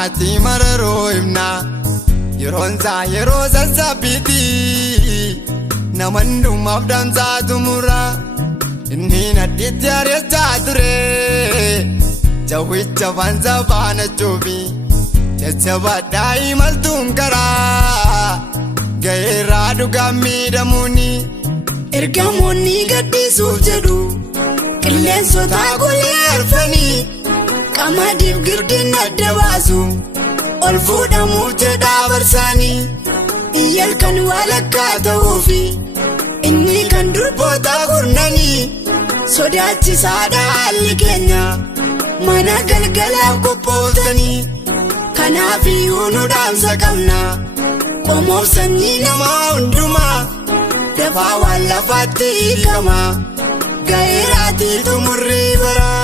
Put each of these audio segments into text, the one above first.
maatii mararoo himna yeroonsaa yeroo sassaabbiiti naman dhumaaf dansaa tumura inni nadhiitti areessaa ture jawwicha fansa baana choofi jajjabaadhaa imaltuun karaa ga'eerraa dhugaan miidhamuuni ergamoonni gaddisuuf jedhu qilleensota golee arfanii qamadiif girdiin adda baasu ol fuudhamuuf jedhaa barsaanii iyyal kan walakkaa ta'uufi inni kan durboota gurnanii sodaachisaadha haalli keenya mana galgalaaf qophooftanii kanaafiyyuu nu dhaamsa qabna qomoof sanyii namaa hundumaa dafaa waan lafaatti hiikama ga'eeraatii xumurrii baraa.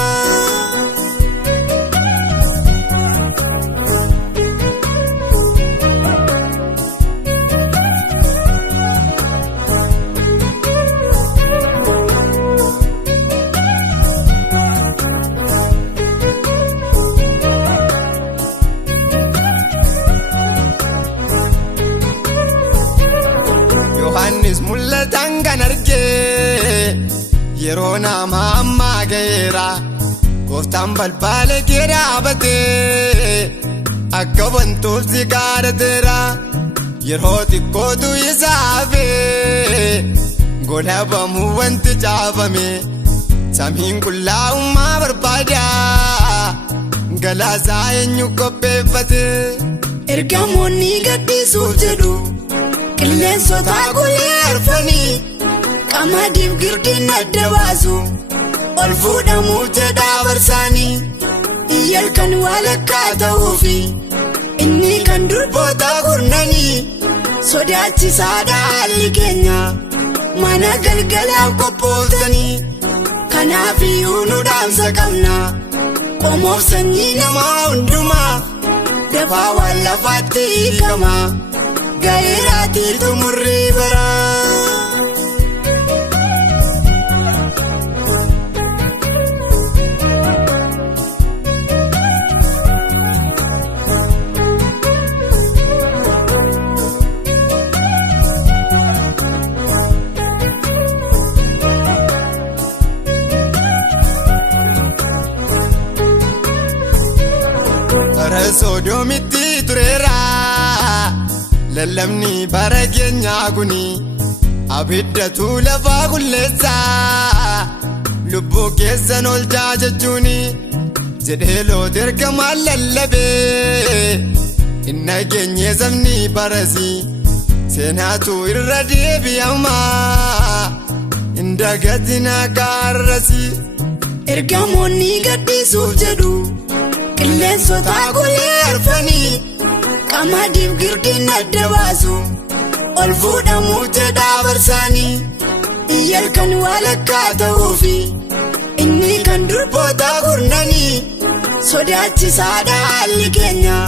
Yohaannis mul'atan kan argee yeroo nama ammaa ga'eera gooftaan balbala kee dhaabatee akka wantootni kadhateera yeroo xiqqootu isa hafee godhabamuu wanti caafame samiin qullaa'ummaa barbaada galaasaa eenyu qopheeffate ergamoonni gaddisuuf jedhu qilleensota golee arfanii qamadiif girdiin adda baasu ol fuudhamuuf jedhaa barsaanii iyyal kan walakkaa ta'uufi inni kan durboota gurnanii sodaachisaadha haalli keenya mana galgalaaf qophooftanii kanaafiyyuu nu dhaamsa qabna qomoof sanyii namaa hundumaa dafaa waan lafaatti hiikama ga'eeraatii xumurrii baraa. bara Sodoomitti tureera lallabni bara keenyaa kuni abiddatu lafaa qulleessa lubbuu keessan oolchaa jechuuni jedhee Loot ergamaan lallabee hin nageenye sabni barasi seenaatu irra deebi'ama hin dagatina gaarrasi ergamoonni gaddisuuf jedhu qilleensota golee arfanii qamadiif girdiin adda baasu ol fuudhamuuf jedhaa barsaanii iyyal kan walakkaa ta'uufi inni kan durboota gurnanii sodaachisaadha haalli keenya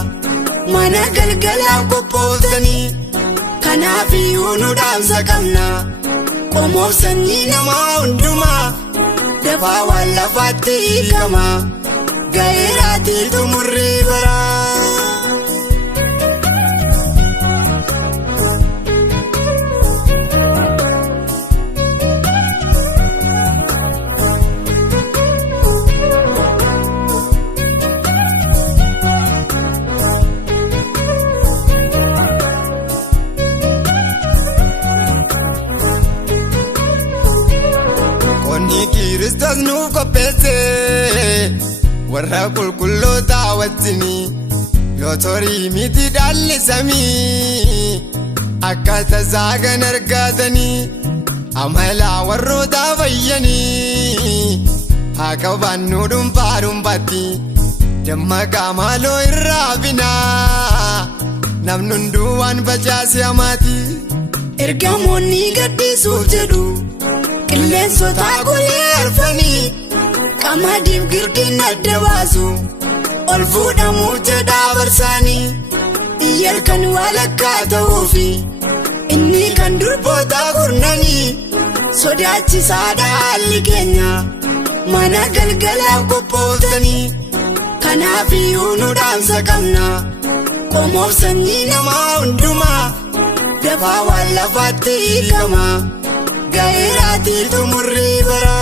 mana galgalaaf qophooftanii kanaafiyyuu nu dhaamsa qabna qomoof sanyii namaa hundumaa dafaa waan lafaatti hiikama ga'eeraatii xumurrii baraa. Qonni Kiristoos nuuf qopheesse warra qulqulloota wajjinii lootorii miti dhaalli samii akkaataa isaa kan argatanii amala warroota fayyanii haa qabaannu dhuunfaa dhuunfaatti dammaqaa maaloo irraa binaa namni hunduu waan facaase hamaati ergamoonni gaddisuuf jedhu qilleensota golee arfanii qamadiif girdiin adda baasu ol fuudhamuuf jedhaa barsaanii iyyal kan walakkaa ta'uufi inni kan durboota gurnanii sodaachisaadha haalli keenya mana galgalaaf qophooftanii Kanaafiyyuu nu dhaamsa qabna qomoof sanyii namaa hundumaa dafaa waan lafaatti hiikama ga'eeraatii xumurrii bara.